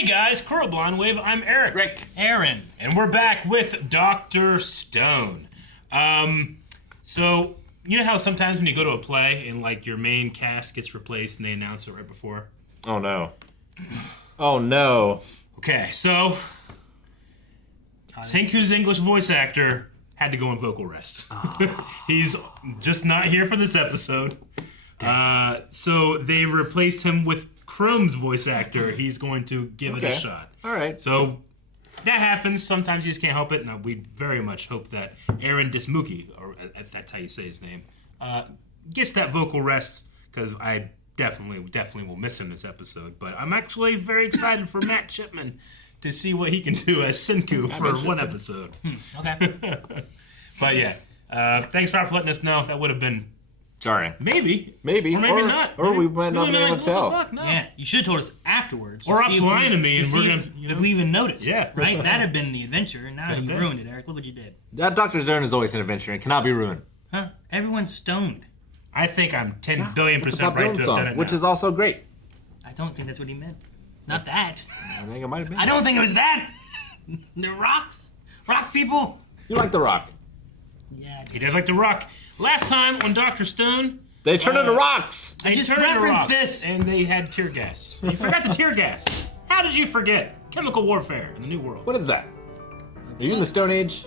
Hey guys, Kuroblan Wave, I'm Eric. Rick. Aaron. And we're back with Dr. Stone. So, you know how sometimes when you go to a play and like your main cast gets replaced and they announce it right before? Oh no. Oh no. Okay, so Senku's English voice actor had to go on vocal rest. He's just not here for this episode. So they replaced him with Chrome's voice actor. He's going to give it a shot. All right. So that happens. Sometimes you just can't help it. And we very much hope that Aaron Dismuki, or that's how you say his name, gets that vocal rest, because I definitely will miss him this episode. But I'm actually very excited for Matt Chipman to see what he can do as Senku for one episode. Okay. But yeah, thanks for letting us know. That would have been Sorry. maybe, or not, or we might not be able to tell. What the fuck? No. Yeah, you should have told us afterwards. Or offline to me, and we're gonna, if we even noticed. Yeah. Right? That'd have been the adventure, and now Could've you been. ruined it, Eric. Look what you did. That Dr. Zern is always an adventure and cannot be ruined. Huh? Everyone's stoned. I think I'm 10 billion It's a % Bob right Dylan to have song, done it which now. is also great. I don't think that's what he meant. Not that. I think it might have been. I don't think it was that. The rocks. Rock people. You like The Rock. Yeah. He does like to rock. Last time on Dr. Stone, They turn into rocks. they just turned into referenced rocks, this. and they had tear gas. You forgot the tear gas. How did you forget? Chemical warfare in the New World. What is that? Are you in the Stone Age?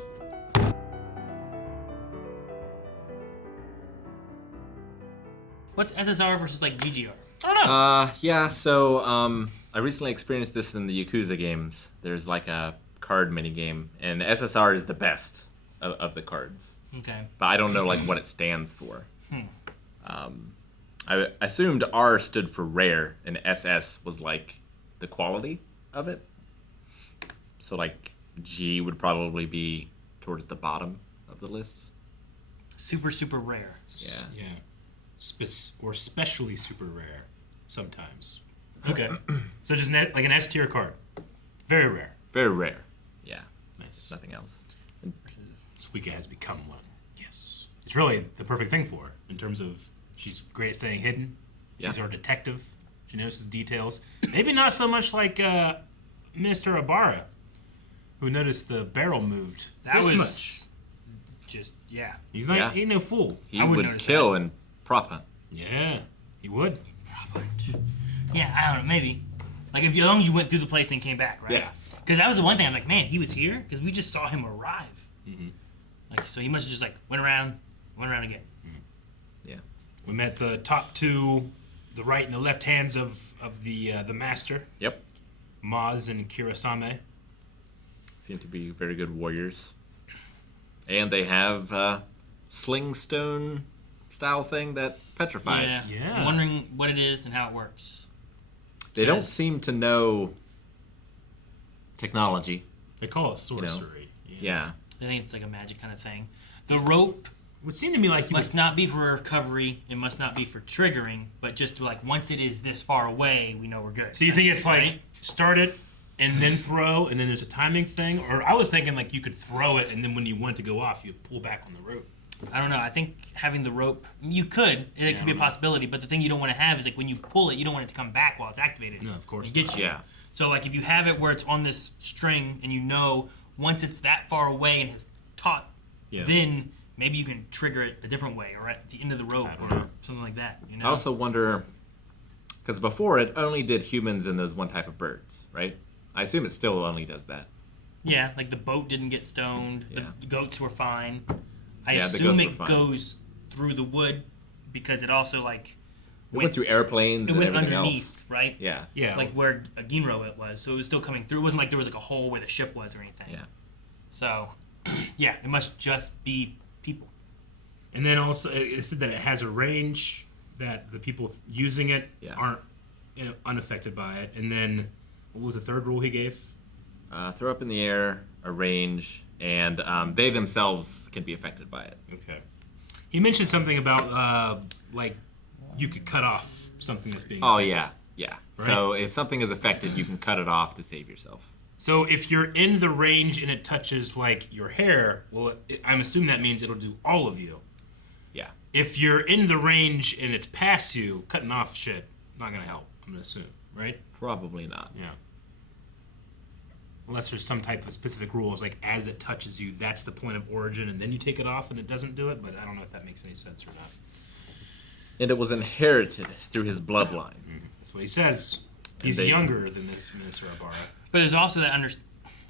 What's SSR versus like GGR? I don't know. Yeah, so I recently experienced this in the Yakuza games. There's like a card mini game, and SSR is the best of the cards. Okay. But I don't know like what it stands for. I assumed R stood for rare, and SS was like the quality of it. So like G would probably be towards the bottom of the list. Super, super rare. Yeah. Or specially super rare sometimes. Okay. So just like an S tier card. Very rare. Very rare. Yeah, Nice. nothing else. Suika has become one. Yes. It's really the perfect thing for her in terms of she's great at staying hidden. She's our detective. She notices details. Maybe not so much like Mr. Ibarra, who noticed the barrel moved That this was much. just, yeah. He's not, Yeah. he ain't no fool. He I wouldn't would notice kill and prop hunt. Yeah, he would. Yeah, I don't know, maybe. Like, if as long as you went through the place and came back, right? Yeah. Because that was the one thing, I'm like, man, he was here? Because we just saw him arrive. Mm-hmm. Like, so he must have just, like, went around again. Yeah. We met the top two, the right and the left hands of the master, Yep. Maz and Kirasame. Seem to be very good warriors. And they have sling stone style thing that petrifies. Yeah. I'm wondering what it is and how it works. They don't Yes. seem to know technology. They call it sorcery. Yeah. I think it's like a magic kind of thing. The rope It would seem to me like you must would not be for recovery. It must not be for triggering. But just to, like, once it is this far away, we know we're good. So you think it's like Right? start it and then throw, and then there's a timing thing? Or I was thinking like you could throw it, and then when you want to go off, you pull back on the rope. I don't know. I think having the rope, you could. It could be a possibility. But the thing you don't want to have is, like, when you pull it, you don't want it to come back while it's activated. No, of course And get not. you. Yeah. So, like, if you have it where it's on this string and you know once it's that far away and has taut, Yeah. then maybe you can trigger it a different way or at the end of the rope I don't or know. something like that. You know? I also wonder, because before it only did humans and those one type of birds, right? I assume it still only does that. Yeah, like the boat didn't get stoned. Yeah. The goats were fine. I Yeah, the assume goats it were fine. goes through the wood because it also, like, It went through airplanes it and went everything underneath, else. right? Yeah. Yeah. Like where a Ginro it was, so it was still coming through. It wasn't like there was like a hole where the ship was or anything. Yeah. So, yeah, it must just be people. And then also it said that it has a range that the people using it aren't unaffected by it. And then what was the third rule he gave? Throw up in the air, a range, and they themselves can be affected by it. Okay. He mentioned something about like you could cut off something that's being. Oh, yeah. Yeah. Right. So if something is affected, you can cut it off to save yourself. So if you're in the range and it touches like your hair, well, I'm assuming that means it'll do all of you. Yeah. If you're in the range and it's past you, cutting off shit not gonna help. I'm gonna assume, right? Probably not. Yeah. Unless there's some type of specific rules, like as it touches you, that's the point of origin, and then you take it off and it doesn't do it, but I don't know if that makes any sense or not. And it was inherited through his bloodline. That's what he says. He's younger than this Minister Ibarra. But there's also that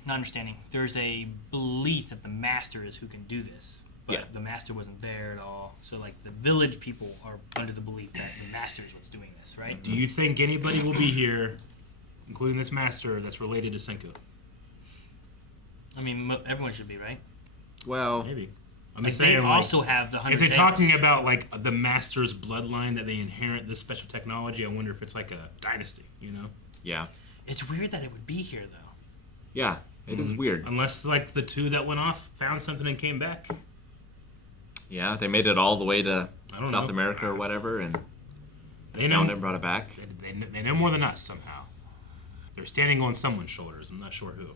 not understanding. There's a belief that the master is who can do this. But the master wasn't there at all. So, like, the village people are under the belief that the master is what's doing this, right? Do you think anybody will be here, including this master, that's related to Senku? I mean, everyone should be, right? Well, Maybe. I'm Like, just they saying, also have the 100 if they're tails. talking about, like, the master's bloodline, that they inherit this special technology, I wonder if it's like a dynasty, you know? yeah. It's weird that it would be here, though. Yeah, it is weird. Unless, like, the two that went off found something and came back. Yeah, they made it all the way to I don't South know. America or whatever, and They found it know, and brought it back. they know more than us, somehow. They're standing on someone's shoulders. I'm not sure who.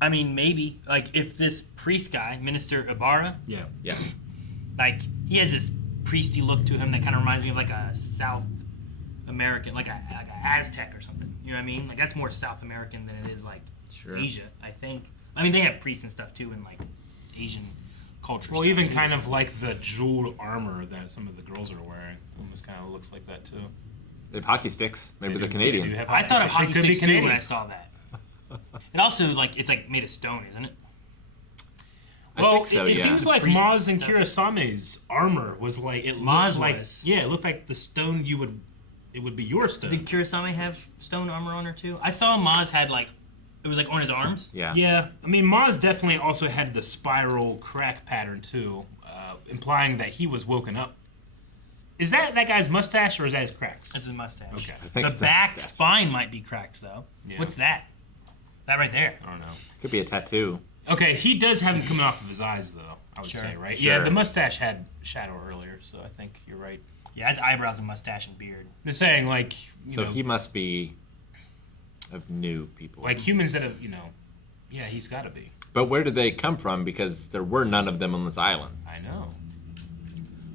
I mean, maybe. Like, if this priest guy, Minister Ibarra, Yeah. Yeah. like, he has this priesty look to him that kind of reminds me of, like, a South American, like a Aztec or something. You know what I mean? Like, that's more South American than it is, like, Sure. Asia, I think. I mean, they have priests and stuff, too, in, like, Asian culture. Well, even kind of like the jeweled armor that some of the girls are wearing. Almost kind of looks like that, too. They have hockey sticks. Maybe They they're do- Canadian. they do have I thought of sticks. They hockey could be sticks, too, when Canadian. I saw that. It also, like, it's, like, made of stone, isn't it? Well, think so, it yeah. seems like Priest Maz and stuff. Kirasame's armor was like it Maz looked like was. it looked like the stone it would be your stone. Did Kurosame have stone armor on her, too? I saw Maz had, like, it was, like, on his arms. Yeah. Yeah, I mean Maz definitely also had the spiral crack pattern too, implying that he was woken up. Is that guy's mustache or is that his cracks? That's his mustache. Okay. I think The it's a back mustache. spine might be cracks, though. Yeah. What's that? That right there. I don't know. Could be a tattoo. Okay, he does have it coming off of his eyes though. I would Sure. say, right? Sure. Yeah, the mustache had shadow earlier, so I think you're right. Yeah, it's eyebrows and mustache and beard. I'm just saying, like you So know, he must be of new people. like humans that have yeah, he's got to be. But where did they come from? Because there were none of them on this island. I know.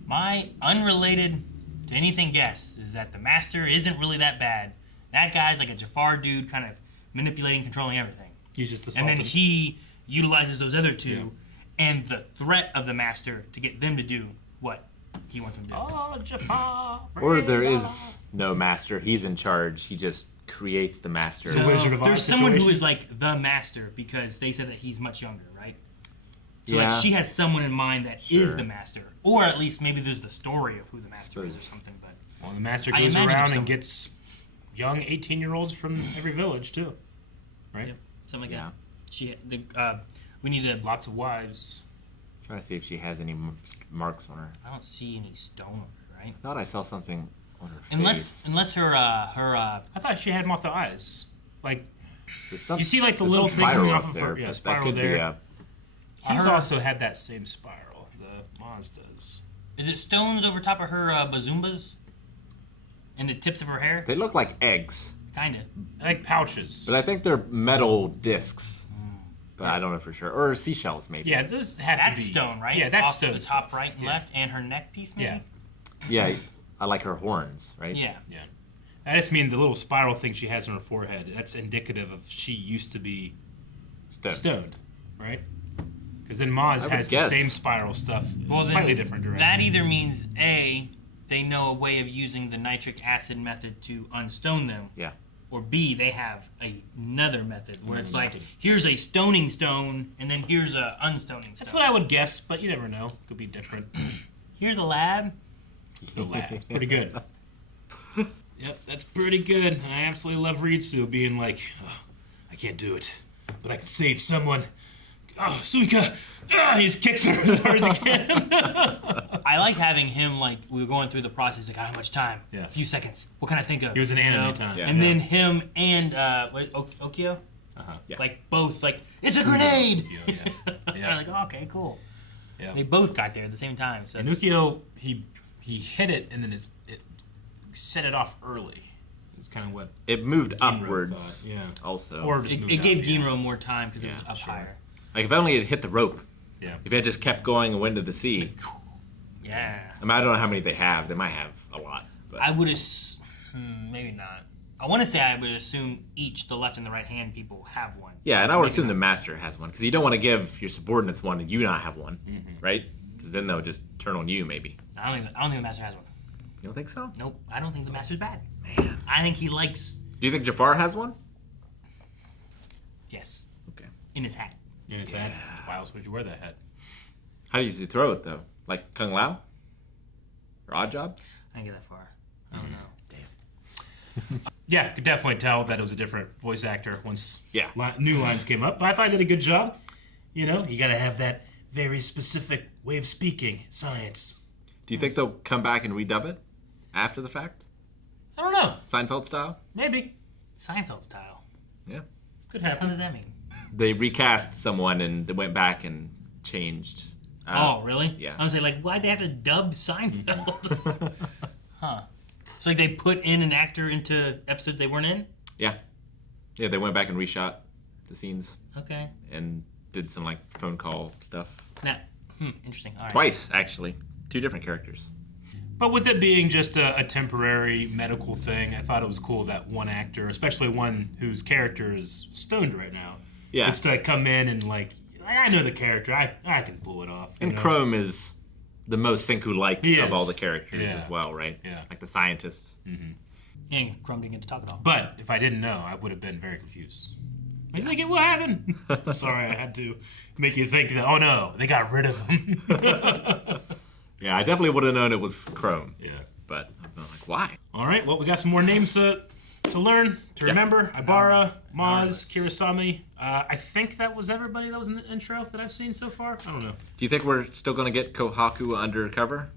My unrelated to anything guess is that the master isn't really that bad. That guy's like a Jafar dude, kind of manipulating, controlling everything. He's just And assaulted. then he utilizes those other two and the threat of the master to get them to do what he wants them to do. Oh, Jafar. Or there praise is no master. He's in charge. He just creates the master. So- Wizard of Oz There's someone who situation? is like the master because they said that he's much younger, right? So Yeah. like she has someone in mind that is Sure. the master, or at least maybe there's the story of who the master is or Suppose. something. But Well, the master I goes imagine around so. and gets young 18-year-olds from every village too, right? yeah, something like Yeah. that. We need to. Lots of wives. Trying to see if she has any marks on her. I don't see any stone on her, right? I thought I saw something on her face. Unless her I thought she had them off the eyes. Like There's some, you see, like the there's little some thing coming spiral off up of there, her. Yeah, but that spiral could there. be a, He's Her- also had that same spiral. The Maz does. is it stones over top of her bazumbas and the tips of her hair? they look like eggs, Kinda. Like pouches. but I think they're metal discs. But I don't know for sure. Or seashells, maybe. Yeah, those have That's to be stone, right? Yeah, that's Off stone. the top stuff. right and Yeah. left, and her neck piece, maybe. Yeah. Yeah, I like her horns, right? Yeah. Yeah. I just mean the little spiral thing she has on her forehead. That's indicative of she used to be Stone. stoned, right? Because then Maz would has the guess. same spiral stuff, Well, then slightly different direction. That either means A, they know a way of using the nitric acid method to unstone them, Yeah. or B, they have another method where it's like, method. here's a stoning stone, and then here's a unstoning stone. That's what I would guess, but you never know. Could be different. Here's the lab. The lab. Pretty good. Yep, that's pretty good. And I absolutely love Ryusui being like, oh, I can't do it, but I can save someone. Oh, Suika! Ah, he just kicks her as hard as he can. I like having him, like, we were going through the process, like, how much time? Yeah. A few seconds. What can I think of? He was an anime You know? time. Yeah. And then him and, Okio? Yeah. Like, both, like, it's a grenade! Yeah. And I'm like, oh, okay, cool. Yeah. They both got there at the same time. So And it's- Ukio, he hit it and then it set it off early. It's kind of what It moved Ginro upwards thought. Yeah. also. Or just it, moved it gave up, yeah. Ginro more time because it was Yeah, up sure. higher. like if only it hit the rope. Yeah. If it just kept going and went to the sea. Yeah. I mean, I don't know how many they have. They might have a lot. But I would have. Maybe not. I want to say I would assume each the left and the right hand people have one. Yeah, and I would assume the master has one because you don't want to give your subordinates one and you not have one, right? Because then they'll just turn on you, maybe. I don't think the master has one. You don't think so? Nope. I don't think the master's bad. Man. I think he likes. Do you think Jafar has one? Yes. Okay. In his hat. In his hat. Why else would you wear that hat? How do you usually throw it though? Like Kung Lao? Or Odd Job? I didn't get that far. I don't know. Yeah, could definitely tell that it was a different voice actor once Yeah. New lines came up. But I thought I did a good job. You know, you got to have that very specific way of speaking, science. Do you think they'll come back and redub it after the fact? I don't know. Seinfeld style? Maybe. Seinfeld style. Yeah. Could What happen. does that mean? They recast someone and they went back and changed. Oh, really? yeah. I was like, why'd they have to dub Seinfeld? Huh. So like they put in an actor into episodes they weren't in? Yeah. Yeah, they went back and reshot the scenes Okay. and did some like phone call stuff. Now, interesting. All right. Twice, actually. 2 different characters. But with it being just a temporary medical thing, I thought it was cool that one actor, especially one whose character is stoned right now, Yeah. gets to come in and like, I know the character. I can pull it off. you And know? Chrome is the most Senku-like He of is. all the characters Yeah. as well, right? Yeah. Like the scientist. And Crumb didn't get to talk at all. But if I didn't know, I would have been very confused. Like, what happened? I'm sorry, I had to make you think that, oh no, they got rid of him. Yeah, I definitely would have known it was Chrome. Yeah. But I'm like, why? All right, well, we got some more names to learn, to remember. Ibara, Maz, Narlis. Kirasami. I think that was everybody that was in the intro that I've seen so far. I don't know. Do you think we're still going to get Kohaku undercover?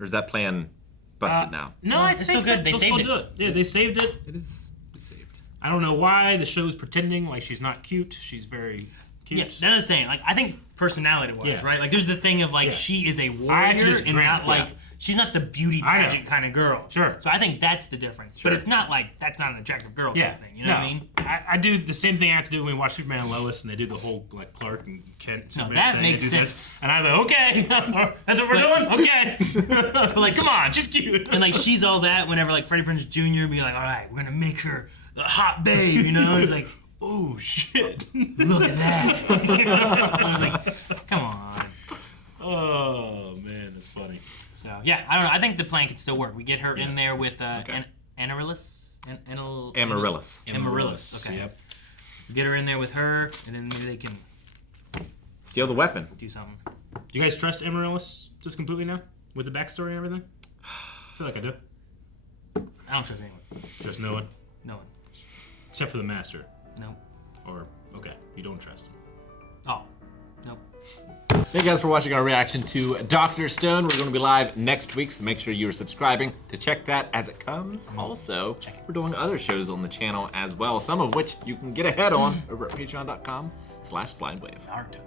Or is that plan busted now? No, No, I it's think still good. that They they'll saved still do it. Yeah, they saved it. It is saved. I don't know why the show's pretending like she's not cute. She's very cute. Yeah, that's the saying. Like, I think personality-wise, Yeah. right? Like, there's the thing of like Yeah. she is a I have to warrior disagree. and not like Yeah. she's not the beauty I know. pageant kind of girl. Sure. So I think that's the difference. Sure. But it's not like that's not an attractive girl Yeah, kind of thing. You know what I mean? I do the same thing I have to do when we watch Superman and Lois, and they do the whole like Clark and Kent. Superman that thing. makes They do this, sense. and I'm like, okay, that's what we're doing. Okay, But like, come on, just cute. and like she's all that. Whenever like Freddie Prinze Jr. be like, all right, we're gonna make her a hot babe. You know? It's like, oh shit. look at that. I was like, come on. Oh man, that's funny. So yeah, I don't know. I think the plan could still work. We get her in there with Amaryllis. Amaryllis. Amaryllis. Okay. Yep. Get her in there with her, and then maybe they can Steal the weapon. do something. Do you guys trust Amaryllis just completely now with the backstory and everything? I feel like I do. I don't trust anyone. Just no one, No one. except for the master. No. Or okay, you don't trust him. Oh. Nope. Thank you guys for watching our reaction to Dr. Stone. We're going to be live next week, so make sure you are subscribing to check that as it comes. Also, we're doing other shows on the channel as well, some of which you can get ahead on over at patreon.com/blindwave. Naruto.